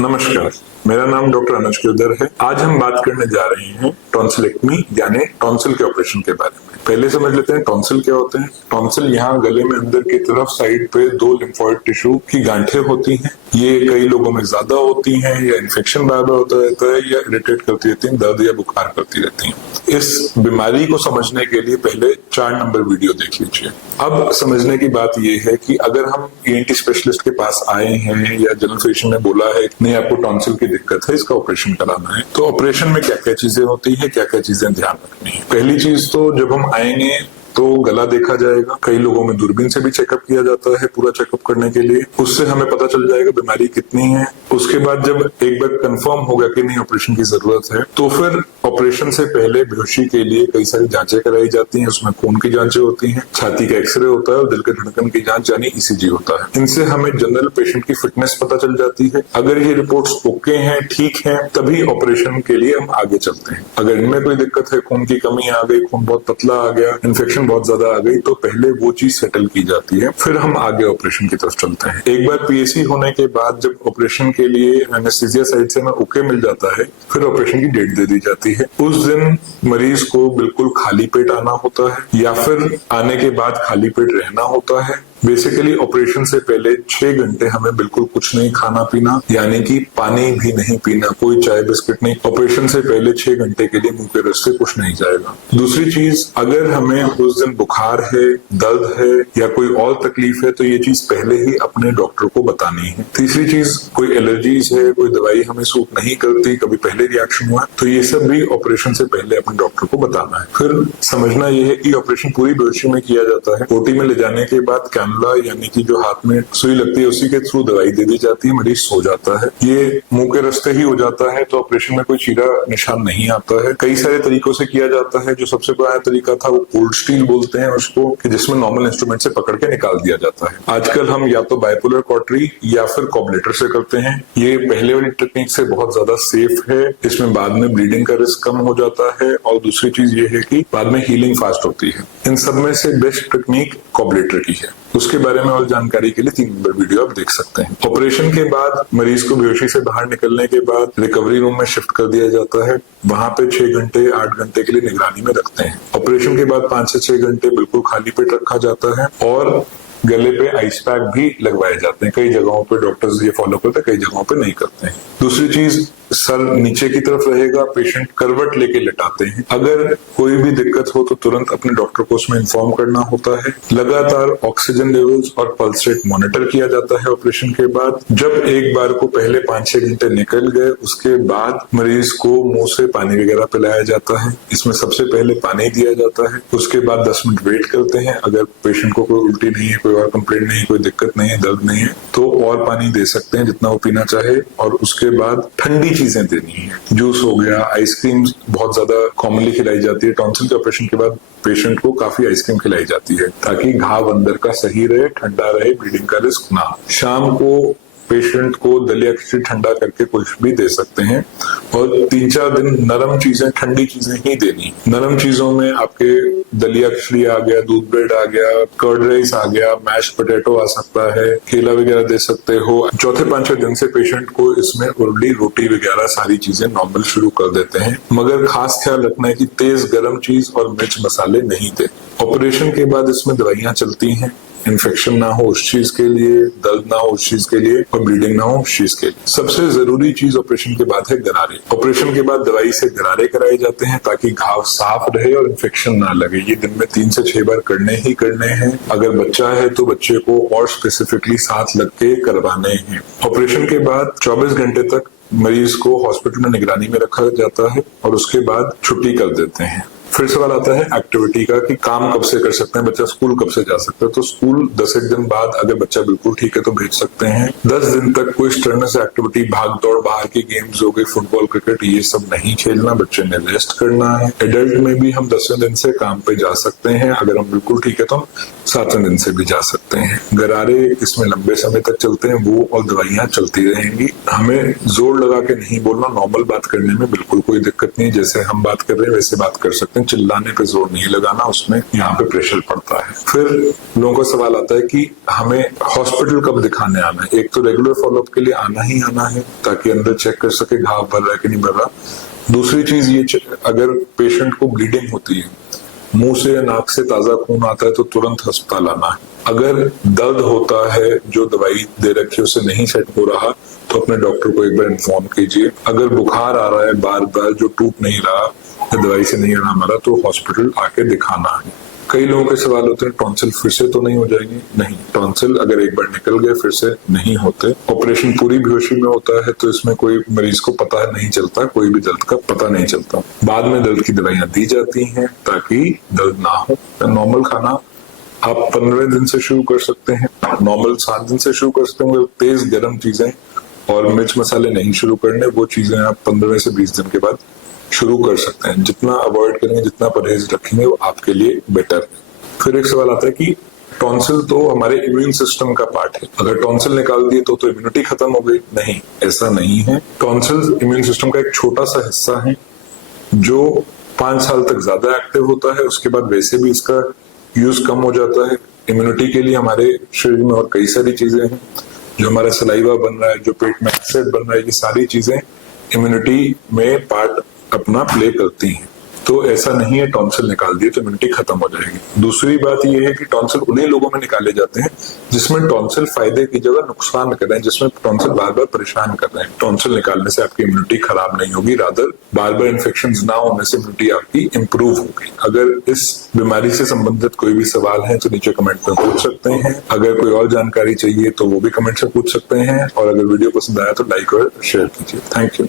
नमस्कार, मेरा नाम डॉक्टर अनुज किरदर है। आज हम बात करने जा रहे हैं टॉन्सिलेक्टमी यानी टॉन्सिल के ऑपरेशन के बारे में। पहले समझ लेते हैं टॉन्सिल क्या होते हैं। टॉन्सिल यहाँ गले में अंदर की तरफ साइड पे 2 लिम्फोइड टिश्यू की गांठें होती हैं। ये कई लोगों में ज्यादा होती हैं या इन्फेक्शन बार बार होता रहता है या इरिटेट करती रहती हैं, दर्द या बुखार करती रहती हैं। इस बीमारी को समझने के लिए पहले 4 नंबर वीडियो देख लीजिए। अब समझने की बात यह है कि अगर हम ENT स्पेशलिस्ट के पास आए हैं या जनरल फिजिशियन ने बोला है नहीं आपको टॉन्सिल की दिक्कत है, इसका ऑपरेशन कराना है, तो ऑपरेशन में क्या क्या चीजें होती है, क्या क्या चीजें ध्यान रखनी है। पहली चीज तो जब हम आएंगे तो गला देखा जाएगा। कई लोगों में दूरबीन से भी चेकअप किया जाता है पूरा चेकअप करने के लिए, उससे हमें पता चल जाएगा बीमारी कितनी है। उसके बाद जब एक बार कंफर्म होगा कि नहीं ऑपरेशन की जरूरत है, तो फिर ऑपरेशन से पहले बेहोशी के लिए कई सारी जांचें कराई जाती हैं। उसमें खून की जांचें होती हैं, छाती का एक्सरे होता है और दिल के धड़कन की जांच यानी ECG होता है। इनसे हमें जनरल पेशेंट की फिटनेस पता चल जाती है। अगर ये रिपोर्ट्स ओके हैं, ठीक है, तभी ऑपरेशन के लिए हम आगे चलते हैं। अगर इनमें कोई दिक्कत है, खून की कमी आ गई, खून बहुत पतला आ गया, इन्फेक्शन बहुत ज्यादा आ गई, तो पहले वो चीज सेटल की जाती है, फिर हम आगे ऑपरेशन की तरफ चलते हैं। एक बार PAC होने के बाद जब ऑपरेशन के लिए एनेस्थीसिया साइड से हमें ओके मिल जाता है, फिर ऑपरेशन की डेट दे दी जाती है। उस दिन मरीज को बिल्कुल खाली पेट आना होता है या फिर आने के बाद खाली पेट रहना होता है। बेसिकली ऑपरेशन से पहले 6 घंटे हमें बिल्कुल कुछ नहीं खाना पीना, यानी कि पानी भी नहीं पीना, कोई चाय बिस्किट नहीं। ऑपरेशन से पहले 6 घंटे के लिए मुंह के रस से कुछ नहीं जाएगा। दूसरी चीज, अगर हमें उस दिन बुखार है, दर्द है या कोई और तकलीफ है, तो ये चीज पहले ही अपने डॉक्टर को बतानी है। तीसरी चीज, कोई एलर्जीज है, कोई दवाई हमें सूट नहीं करती, कभी पहले रिएक्शन हुआ, तो ये सब भी ऑपरेशन से पहले अपने डॉक्टर को बताना है। फिर समझना यह है कि ऑपरेशन पूरी बेहोशी में किया जाता है। OT में ले जाने के बाद यानी कि जो हाथ में सुई लगती है उसी के थ्रू दवाई दे दी जाती है, मरीज सो जाता है। ये मुंह के रास्ते ही हो जाता है, तो ऑपरेशन में कोई चीरा निशान नहीं आता है। कई सारे तरीकों से किया जाता है। जो सबसे पुराना तरीका था वो कोल्ड स्टील बोलते हैं उसको, कि जिसमें नॉर्मल इंस्ट्रूमेंट से पकड़ के निकाल दिया जाता है। आजकल हम या तो बाइपोलर कॉटरी या फिर कॉबलेटर से करते हैं। ये पहले वाली टेक्निक से बहुत ज्यादा सेफ है। इसमें बाद में ब्लीडिंग का रिस्क कम हो जाता है और दूसरी चीज ये है कि बाद में हीलिंग फास्ट होती है। इन सब में से बेस्ट टेक्निक कॉबलेटर की है। उसके बारे में और जानकारी के लिए 3 नंबर वीडियो आप देख सकते हैं। ऑपरेशन के बाद मरीज को बेहोशी से बाहर निकलने के बाद रिकवरी रूम में शिफ्ट कर दिया जाता है। वहां पे 6 घंटे 8 घंटे के लिए निगरानी में रखते हैं। ऑपरेशन के बाद 5 से 6 घंटे बिल्कुल खाली पेट रखा जाता है और गले पे आइस पैक भी लगवाए जाते हैं। कई जगहों पे डॉक्टर्स ये फॉलो करते हैं, कई जगहों पे नहीं करते हैं। दूसरी चीज, सर नीचे की तरफ रहेगा, पेशेंट करवट लेके लेटाते हैं। अगर कोई भी दिक्कत हो तो तुरंत अपने डॉक्टर को उसमें इन्फॉर्म करना होता है। लगातार ऑक्सीजन लेवल्स और पल्स रेट मॉनिटर किया जाता है ऑपरेशन के बाद। जब एक बार को पहले 5-6 घंटे निकल गए, उसके बाद मरीज को मुंह से पानी वगैरह पिलाया जाता है। इसमें सबसे पहले पानी दिया जाता है, उसके बाद 10 मिनट वेट करते हैं। अगर पेशेंट को कोई उल्टी नहीं है, कोई और कंप्लेंट नहीं है, कोई दिक्कत नहीं है, दर्द नहीं है, तो और पानी दे सकते हैं जितना वो पीना चाहे। और उसके बाद ठंडी चीजें देनी है। जूस हो गया, आइसक्रीम बहुत ज्यादा कॉमनली खिलाई जाती है। टॉन्सिल के ऑपरेशन के बाद पेशेंट को काफी आइसक्रीम खिलाई जाती है ताकि घाव अंदर का सही रहे, ठंडा रहे, ब्लीडिंग का रिस्क ना हो। शाम को पेशेंट को दलिया खिचड़ी ठंडा करके कुछ भी दे सकते हैं और 3-4 दिन नरम चीजें, ठंडी चीजें ही देनी। नरम चीजों में आपके दलिया खिचड़ी आ गया, दूध ब्रेड आ गया, कर्ड राइस आ गया, मैश पोटैटो आ सकता है, केला वगैरह दे सकते हो। चौथे 5-6 दिन से पेशेंट को इसमें उर्ली रोटी वगैरह सारी चीजें नॉर्मल शुरू कर देते हैं, मगर खास ख्याल रखना है कि तेज गर्म चीज और मिर्च मसाले नहीं दे। ऑपरेशन के बाद इसमें दवाइयां चलती हैं, इन्फेक्शन ना हो उस चीज के लिए, दर्द ना हो उस चीज के लिए और ब्लीडिंग ना हो उस चीज के लिए। सबसे जरूरी चीज ऑपरेशन के बाद है गरारे। ऑपरेशन के बाद दवाई से गरारे कराए जाते हैं ताकि घाव साफ रहे और इन्फेक्शन ना लगे। ये दिन में 3 से 6 बार करने ही करने हैं। अगर बच्चा है तो बच्चे को और स्पेसिफिकली साथ लग के करवाने हैं। ऑपरेशन के बाद 24 घंटे तक मरीज को हॉस्पिटल में निगरानी में रखा जाता है और उसके बाद छुट्टी कर देते हैं। फिर सवाल आता है एक्टिविटी का कि काम कब से कर सकते हैं, बच्चा स्कूल कब से जा सकता है। तो स्कूल 10 एक दिन बाद अगर बच्चा बिल्कुल ठीक है तो भेज सकते हैं। 10 दिन तक कोई स्ट्रेनस एक्टिविटी, भाग दौड़, बाहर की गेम्स हो गई, फुटबॉल, क्रिकेट, ये सब नहीं खेलना, बच्चे ने रेस्ट करना है। एडल्ट में भी हम 10वें दिन से काम पे जा सकते हैं। अगर हम बिल्कुल ठीक है तो हम 7वें दिन से भी जा सकते हैं। गरारे इसमें लंबे समय तक चलते हैं, वो और दवाइयां चलती रहेंगी। हमें जोर लगा के नहीं बोलना, नॉर्मल बात करने में बिल्कुल कोई दिक्कत नहीं। जैसे हम बात कर रहे हैं वैसे बात कर सकते हैं। हैं, चिल्लाने पे जोर नहीं लगाना, उसमें यहाँ पे प्रेशर पड़ता है। फिर लोगों का सवाल आता है कि हमें हॉस्पिटल कब दिखाने आना है। एक तो रेगुलर फॉलोअप के लिए आना ही आना है ताकि अंदर चेक कर सके घाव भर रहा है कि नहीं भर रहा। दूसरी चीज ये, अगर पेशेंट को ब्लीडिंग होती है, मुंह से या नाक से ताजा खून आता है तो तुरंत अस्पताल आना है। अगर दर्द होता है, जो दवाई दे रखी है उसे नहीं सेट हो रहा, तो अपने डॉक्टर को एक बार इन्फॉर्म कीजिए। अगर बुखार आ रहा है बार बार जो टूट नहीं रहा या दवाई से नहीं आराम आ रहा, तो हॉस्पिटल आके दिखाना है। कई लोगों के सवाल होते हैं टॉन्सिल फिर से तो नहीं हो जाएंगे? नहीं, टॉन्सिल अगर एक बार निकल गए फिर से नहीं होते। ऑपरेशन पूरी बेहोशी में होता है तो इसमें कोई मरीज को पता नहीं चलता, कोई भी दर्द का पता नहीं चलता। बाद में दर्द की दवाइयां दी जाती हैं ताकि दर्द ना हो। नॉर्मल खाना आप 15वें दिन से शुरू कर सकते हैं, नॉर्मल 7 दिन से शुरू कर सकते हैं। तेज गर्म चीजें और मिर्च मसाले नहीं शुरू करने, वो चीजें आप 15वें से 20 दिन के बाद शुरू कर सकते हैं। जितना अवॉइड करेंगे, जितना परहेज रखेंगे, वो आपके लिए बेटर है। फिर एक सवाल आता है कि टॉन्सिल तो हमारे इम्यून सिस्टम का पार्ट है, अगर टॉन्सिल निकाल दिए तो इम्यूनिटी खत्म हो गई? नहीं, ऐसा नहीं है। टॉन्सिल इम्यून सिस्टम का एक छोटा सा हिस्सा है जो 5 साल तक ज्यादा एक्टिव होता है, उसके बाद वैसे भी इसका यूज कम हो जाता है। इम्यूनिटी के लिए हमारे शरीर में और कई सारी चीजें हैं, जो हमारा सलाइवा बन रहा है, जो पेट में एसिड बन रहा है, ये सारी चीजें इम्यूनिटी में पार्ट अपना प्ले करती हैं। तो ऐसा नहीं है टॉन्सिल निकाल दिए तो इम्यूनिटी खत्म हो जाएगी। दूसरी बात यह है कि टॉन्सिल उन्हीं लोगों में निकाले जाते हैं जिसमें टॉन्सिल फायदे की जगह नुकसान कर रहे हैं, जिसमें टॉन्सिल बार बार परेशान कर रहे हैं। टॉन्सिल निकालने से आपकी इम्यूनिटी खराब नहीं होगी, रादर बार बार इन्फेक्शन ना होने से इम्यूनिटी आपकी इंप्रूव होगी। अगर इस बीमारी से संबंधित कोई भी सवाल है तो नीचे कमेंट में पूछ सकते हैं। अगर कोई और जानकारी चाहिए तो वो भी कमेंट से पूछ सकते हैं, और अगर वीडियो पसंद आया तो लाइक और शेयर कीजिए। Thank you.